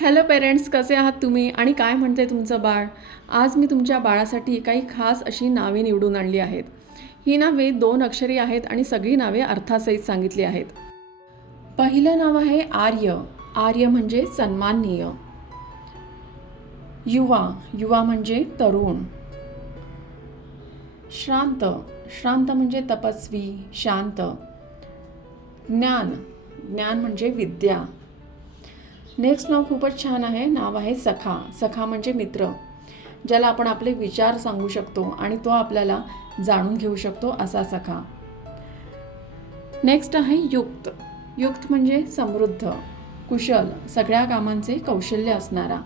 Hello parents कसे आहात तुम्ही आणि काय म्हणते तुमचं बाळ? आज मी तुमच्या बाळासाठी काही खास अशी नावे निवडून आणली आहेत. ही नावे दोन अक्षरी आहेत आणि सगळी नावे अर्थासहित सांगितली आहेत. पहिलं नाव आहे आर्य. आर्य म्हणजे सन्माननीय. युवा. युवा म्हणजे तरुण. श्रांत. श्रांत म्हणजे तपस्वी शांत. ज्ञान. ज्ञान म्हणजे विद्या. नेक्स्ट नाव खूपच छान आहे. नाव आहे सखा. सखा म्हणजे मित्र. ज्याला आपण आपले विचार सांगू शकतो आणि तो आपल्याला जाणून घेऊ शकतो असा सखा. नेक्स्ट आहे युक्त. युक्त म्हणजे समृद्ध कुशल सगळ्या कामांचे कौशल्य असणारा.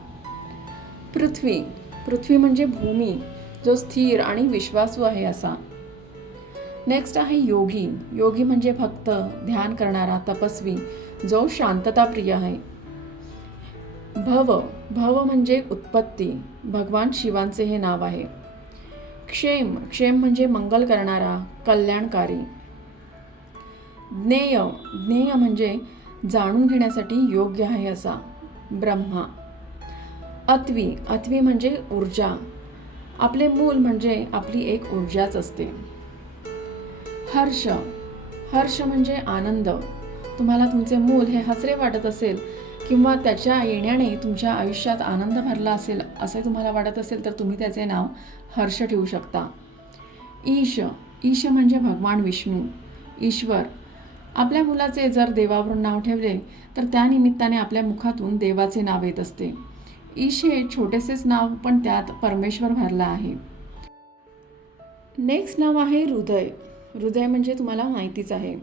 पृथ्वी. पृथ्वी म्हणजे भूमी जो स्थिर आणि विश्वासू आहे असा. नेक्स्ट आहे योगी. योगी म्हणजे भक्त ध्यान करणारा तपस्वी जो शांतताप्रिय आहे. भव भव म्हणजे उत्पत्ती. भगवान शिवांचे हे नाव आहे. क्षेम क्षेम म्हणजे मंगल करणारा कल्याणकारी. ज्ञेय ज्ञेय म्हणजे जाणून घेण्यासाठी योग्य आहे असा. ब्रह्मा. अत्वी अत्वी म्हणजे ऊर्जा. आपले मूल म्हणजे आपली एक ऊर्जाच असते. हर्ष. हर्ष म्हणजे आनंद. तुम्हाला तुमचे मूल हे हसरे वाटत असेल किंवा त्याच्या येण्याने तुमच्या आयुष्यात आनंद भरला असेल असे तुम्हाला वाटत असेल तर तुम्ही त्याचे नाव हर्ष ठेवू शकता. ईश. ईश म्हणजे भगवान विष्णू. ईश्वर. आपल्या मुलाचे जर देवावरून नाव ठेवले तर त्यानिमित्ताने आपल्या मुखातून देवाचे नाव येत असते. ईश हे छोटेसेच नाव पण त्यात परमेश्वर भरला आहे. नेक्स्ट नाव आहे हृदय. हृदय म्हणजे तुम्हाला माहितीच आहे.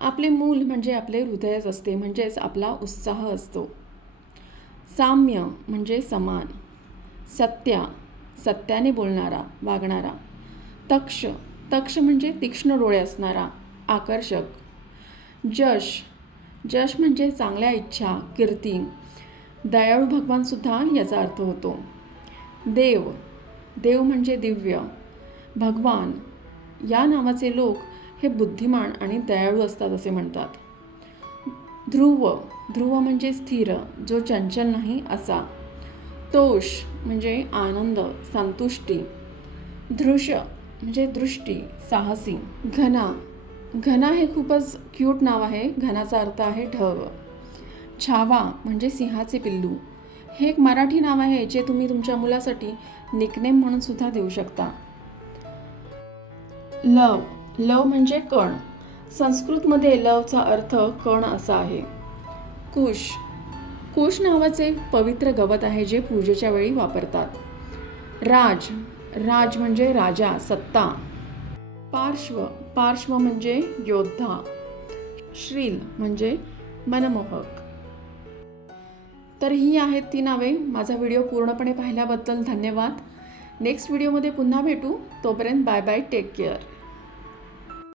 आपले मूल म्हणजे आपले हृदयच असते म्हणजेच आपला उत्साह असतो. साम्य म्हणजे समान. सत्या सत्याने बोलणारा वागणारा. तक्ष तक्ष म्हणजे तीक्ष्ण डोळे असणारा आकर्षक. जश जश म्हणजे चांगल्या इच्छा कीर्ती. दयाळू भगवानसुद्धा याचा अर्थ होतो. देव देव म्हणजे दिव्य. भगवान या नावाचे लोक हे बुद्धिमान आणि दयाळू असतात असे म्हणतात. ध्रुव ध्रुव म्हणजे स्थिर जो चंचल नाही असा. तोष म्हणजे आनंद संतुष्टी. दृश्य म्हणजे दृष्टी साहसी. घना घना हे खूपच क्यूट नाव आहे घनाचा अर्थ आहे ढग छावा म्हणजे सिंहाचे पिल्लू. हे एक मराठी नाव आहे जे तुम्ही तुमच्या मुलासाठी निकनेम म्हणून सुद्धा देऊ शकता. लव लव म्हणजे कण. संस्कृतमध्ये लवचा अर्थ कण असा आहे. कुश. कुश नावाचे पवित्र गवत आहे जे पूजेच्या वेळी वापरतात. राज. राज म्हणजे राजा सत्ता. पार्श्व. पार्श्व म्हणजे योद्धा. श्रील म्हणजे मनमोहक. तर ही आहेत ती नावे. माझा व्हिडिओ पूर्णपणे पाहिल्याबद्दल धन्यवाद. नेक्स्ट व्हिडिओमध्ये पुन्हा भेटू. तोपर्यंत बाय बाय टेक केअर.